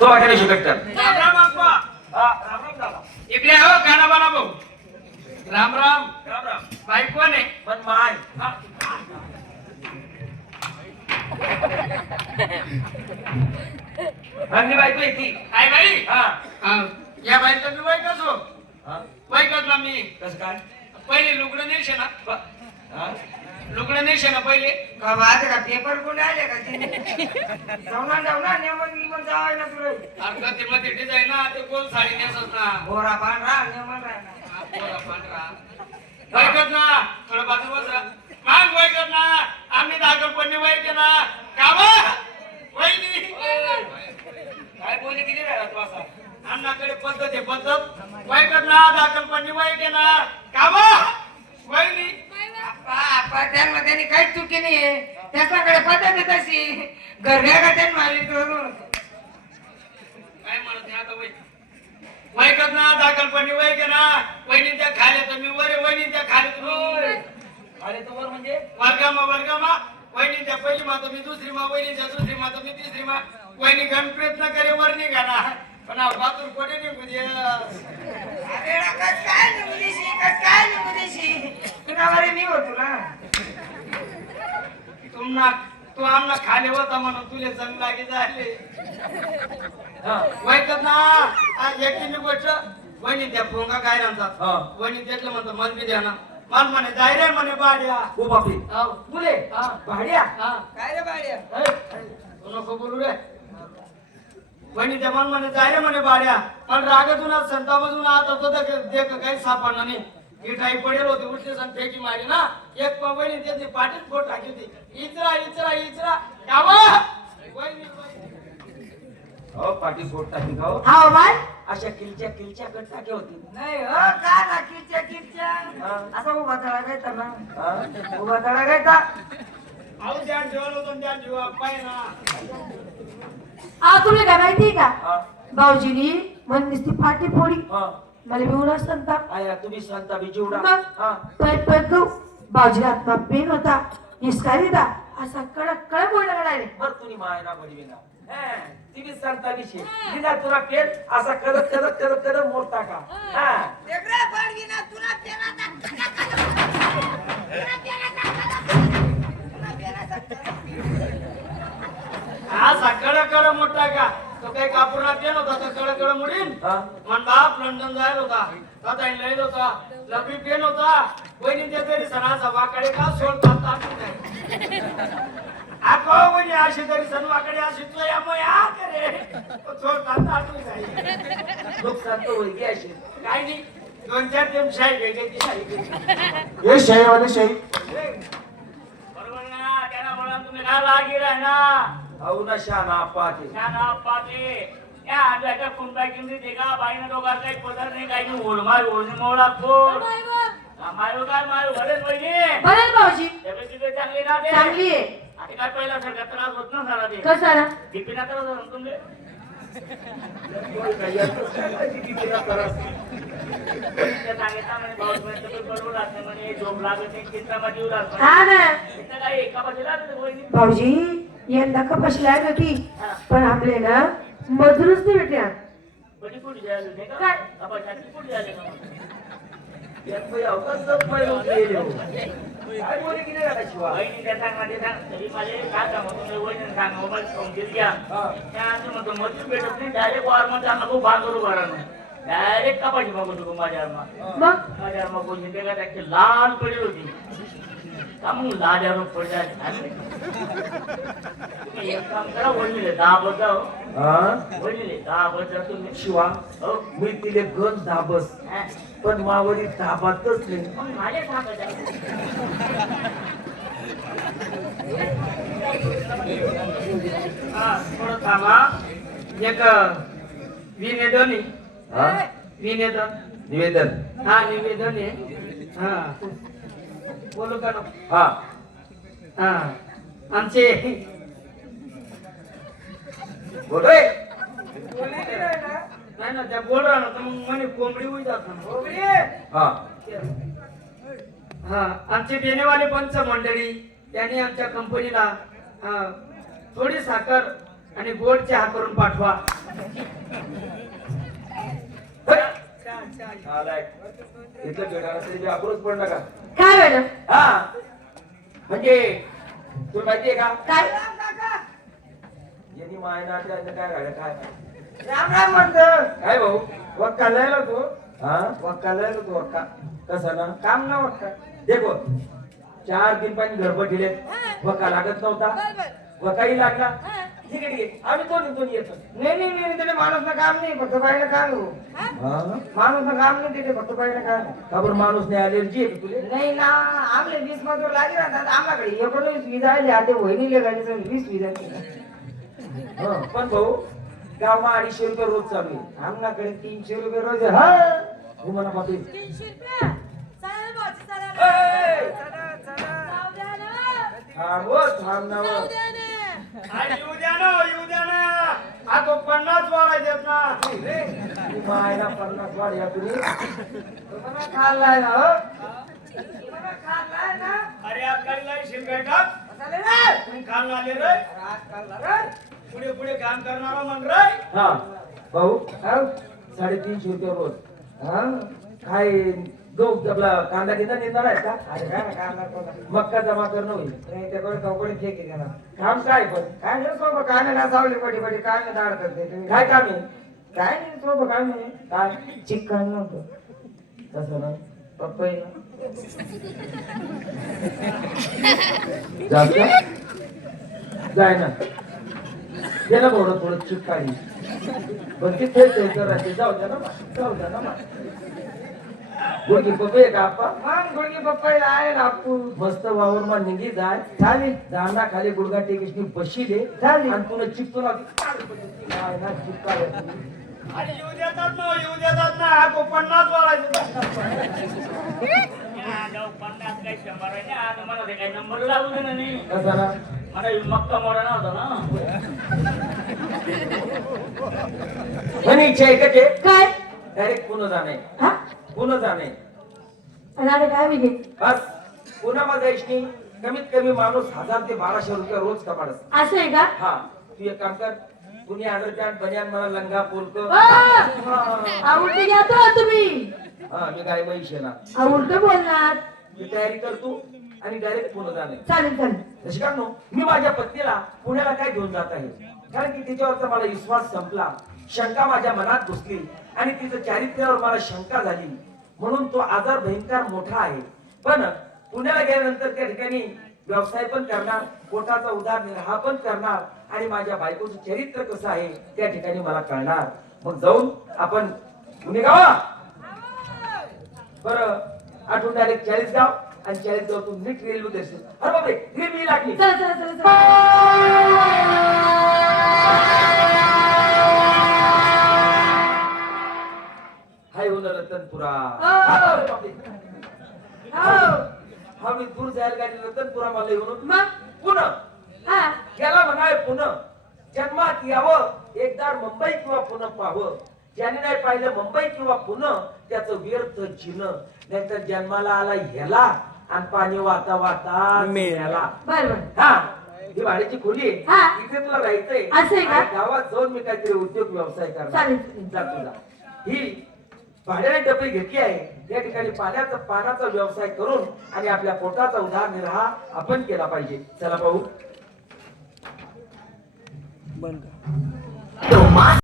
तो वाटाणे शिकटर राम राम अप्पा. राम राम दादा इकडे हो गाणं म्हणा भाऊ. राम राम. राम राम बाई कोण आहे? पण माय भरणी बायको येते काय बाई? हा हा. या बाईचं मी वैकच हो. हा वैकच ना मी. कस काय पहिले लुगडं नेशे ना. हा लुगडं नेशे ना पहिले. का बात का पेपर कोणी आले का जाऊ ना नेमन निमन जावाय ना तुला आता ते मध्ये डिझाईन ना ते गोल साडी नेसत ना. गोरा पांढरा नेमन राहिला हा, पोरा पांढरा. वैकत ना थोडं बाजू बसा. मग वैकत ना आम्ही दाखल पण वैक ना का बा? वैनी काय बोलले किती राहिला तू असा अन्नाकडे पद्धत आहे पद्धत. वैकत ना दाखल पण वैक ना का बा? वैनी आपा त्यांना त्यांनी काहीच चुकी नाहीये त्याच्याकडे पद्धत आहे तशी घरघ्या का त्यांनी मारली तो काय म्हणत आहे आता वै वैकत ना दाखल पण वैक ना. वहिनी त्या खाल्या तर मी वर वहिनी त्या खाल्या तुम्ही अरे तू वर म्हणजे वर्गामा वहिनी त्या पहिली माता मी दुसरी मा वहिनीच्या दुसरी माता मी तिसरी मा. वहिनी गण प्रयत्न करे वर निघाला पण बातून कोणी निघू दे. अरे कस काय निघू देशी तुला मी होतो ना तुम्हाला तू आमना खाले होता म्हणून तुले जण लागे झाले. वैकत ना एकटीने गोष्ट वहिनी त्या फोंगा काय राहतात. हा. वहिनी त्यातलं म्हणतो मन बी द्या ना. मला म्हणे जाय रे म्हणे बाड्या. ओ बापी तुले भाड्या काय रे बाड्या तू नको बोलू रे. वहिनी त्या मन म्हणे जाय रे म्हणे बाड्या. पण रागातून आज संतापासून आता तो देख काही सापडला नाही. ही टाई पडेल होती उठली सण फेकी मारी ना. एक वहिनी त्याची पाठीत फोट टाकी होती. इचरा इचरा इचरा कावा वहिनी हो पाठी सोड टाकी का हो? हा बाय अशा किलच्या कट टाकी होती नाही हो का ना किरच्या असं उभा तळा गायचा ना हा? उभा तळा गायचा आऊ ध्यान ठेवलं होतं ध्यान ठेवा पाय ना. तुला काय माहिती का हा? भाऊजीनी मन नुसती फाटी फोडी हा? मला भिवून असताना आया तुम्ही संता बिचिवडा मग? हा पैप गहू भाऊजी हातमा पेन होता हिसका दिला असा कडक कडक बोलला लागला बर तुम्ही मायना बडवीना तुम्ही संता बिची दिला तुला पेन असा करत मोठा का हा वेगळा पाडगी ना तुला हा कड मोठा का तो काही कापूरला पेन होता तर कड मुडीन. हा? मन बाप लंडन जायला होता आता लयला होता लपी पेन होता. वहिनी त्या तरी सणाचा वाकडे का सोडतात आको वहिनी अशी तरी सण वाकडे अशी तो या मग या करे सोडतात आठवून जाईल. नुकसान तो होईल की अशी काय नाही 2-4 दिवस शाही घ्यायची ती शाही घ्यायची. हे शाहीवाले शाही बरोबर ना त्याला म्हणा तुम्ही ना लागी राह ना. अहो ना शाना पाहते शाना पाते या आजच्या कुंडा किंदी देगा बाईने दोघा काही पदर नाही काही ओळमाय ओळणी मोळा कोण मारू काय मारू भरेच पाहिजे. बरं भाऊजी त्यापेक्षा ते चांगली ना ते चांगली आहे आता काय पहिला सारखा त्रास होत ना सारा ते कसा ना डिपिना त्रास होतो ना तुमले. ते सांगितलं म्हणे भाऊपर्यंत काही बरोबर राहत नाही म्हणे झोप लागत नाही चिंतामध्ये येऊ लागत हा ना इथं काय एका बाजूला वहिनी भाऊजी यंदा कपाशी लागली होती पण आपले ना मजूरच नाही भेटल्या बडी पुढे जायला होते का काय? आपण छाती पुढे जायला का मग? काय बोले की नाही राहिला शिवा वहिनी त्या सांगा ते सांग तरी मला काय सांगू तुम्ही वहिनी सांगा मोबाईल समजेल घ्या. त्यानंतर म्हणतो मजूर भेटत नाही डायरेक्ट वारमध्ये नको भाग करू भरानं डायरेक्ट कपाशी मागू नको माझ्या आरमा बोलली ते का त्याची लाल पडेल होती का मग लाल पड तुम्ही एक काम करा वडील 10 बजाव वडील 10 बजाव तुम्ही शिवा हो मी तिले गंज दाबस पण मावरी दाबातच नाही मग माझ्या सांगायचं हा थोडं थांबा. एक विनिवेदन आहे. निवेदन हा निवेदन आहे. हा बोलू का नको? हा हा आमचे बोलोय नाही ना त्या बोल राहणार तर मग म्हणे कोंबडी होई जात हा हा आमचे बेनेवाले पंच मंडळी त्यांनी आमच्या कंपनीला थोडी साखर आणि गोड चहा करून पाठवा. आलाय इथलं भेटायला तरी अप्रोच पडला का काय मॅडम हा म्हणजे तुला माहितीये का काय यांनी मायनाच्या काय घाल्या काय राम राम म्हणतो काय भाऊ वक्का लिहिला तू हा वक्का लिहिला तू वक्का कसं ना काम ना वक्का देखो 4 दिन पण गडबड दिले वका लागत नव्हता वकाही लागला ठीक आहे ठीक आहे आम्ही दोन येतो नाही तिथे माणूस ना काम नाही फक्त बाईला काम हो माणूस ना काम नाही तिथे फक्त बाईला काम का बरं माणूस नाही अलर्जी आहे का तुले नाही ना आमले 20 मजूर लागले राहतात आम्हाकडे 19 विजा आले आता वहिनीले गाडीचं 20 विजा हं, पण भाऊ गावमा 250 रुपये रोज चालू आहे आमनाकडे 300 रुपये रोज आहे. हा तू म्हणा बापरे 300 रुपये चालेल भाऊजी चालेल ए! जाऊ द्या ना थांब ना जाऊ व. द्या ना येऊ द्या ना आ तो 50 वाला देत ना तू मायला 50 वाढ या तुम्ही तुम्हाला खाल्लाय ना हो तुम्हाला खाल्लाय ना अरे आज काही नाही शिरकाय टाक तुम्ही खाल्ला आले रे आज खाल्ला रे पुढे काम करणारा म्हण रे हा भाऊ 350 रुपये रोज हा काय दो आपला कांदा घेता नेणार आहे का अरे काय ना काम करतो मक्का जमा करणं होईल नाही त्याकडे चौकडे फेकी देणार काम काय पण काय नाही सोबत काय नाही ना सावली पडी काय नाही दाड करते तुम्ही काय काम आहे काय नाही सोबत काय नाही काय चिकन नव्हतं कसं ना पपई जास्त जाय ना दे ना थोडं चूक काढी पण तिथे करायचे जाऊ द्या ना गुडगी पपई आहे का आपा मग गुडगी पपई आहे ना आपू मस्त वावर मा निघी जाय झाली दांडा खाली गुडगा टेकीसनी बशी दे झाली. आणि तुला चिपतो ना काय ना चिपका अरे येऊ देतात ना हा तो 50 वाला कसा ना मक्का मोडा नव्हता ना म्हणे इच्छा आहे का ते काय डायरेक्ट पुन्हा जाणे हा पुन्हा जाणे आणि काय विधी बस पुन्हा मध्ये इशनी कमीत कमी माणूस 1000 ते 1200 रुपये रोज कमाडस असं आहे का हा तू एक काम कर तुम्ही अंडरपॅन्ट बनियान मला लंगा पोलक उलट घ्या तो तुम्ही हा मी काय महिष आहे ना उलट बोलणार मी तयारी कर तू आणि डायरेक्ट पुन्हा जाणे चालेल चालेल तशी का नो मी माझ्या पत्नीला पुण्याला काय घेऊन जात आहे कारण की तिच्यावरचा मला विश्वास संपला शंका माझ्या मनात घुसली आणि तिचं चारित्र्यावर मला शंका झाली म्हणून तो आजार भयंकर मोठा आहे पण पुण्याला गेल्यानंतर त्या ठिकाणी व्यवसाय पण करणार पोटाचा उदरनिर्वाह पण करणार आणि माझ्या बायकोचं चरित्र कसं आहे त्या ठिकाणी मला कळणार मग जाऊन आपण पुणे गावा बरं आठवून डायरेक्ट 40 गाव आणि 40 गावातून नीट रेल्वे दर्शन अरे बापरे रेल्वे लागली चला चला चला चला हाय होणार रतनपुरा हो. अरे बापरे. हा मी दूर जायला गाडी रतनपुरा मला येऊन मग पुणे हा याला म्हणाय पुणे जन्मात यावं एकदा मुंबई किंवा पुणे पाहावं ज्याने नाही पाहिलं मुंबई किंवा पुणे त्याचं व्यर्थ चिन्ह नाहीतर जन्माला आला ह्याला आणि पाणी वाता वाता मेला बर बर हा ही भाड्याची खोली आहे हा. इथे तुला राहायचंय असं आहे का? आणि गावात जाऊन मी काहीतरी उद्योग व्यवसाय करणार चालेल. जा तुझा ही भाड्याने डबे घेतली आहे त्या ठिकाणी पाण्याचा व्यवसाय करून आणि आपल्या पोटाचा उदरनिर्वाह आपण केला पाहिजे चला भाऊ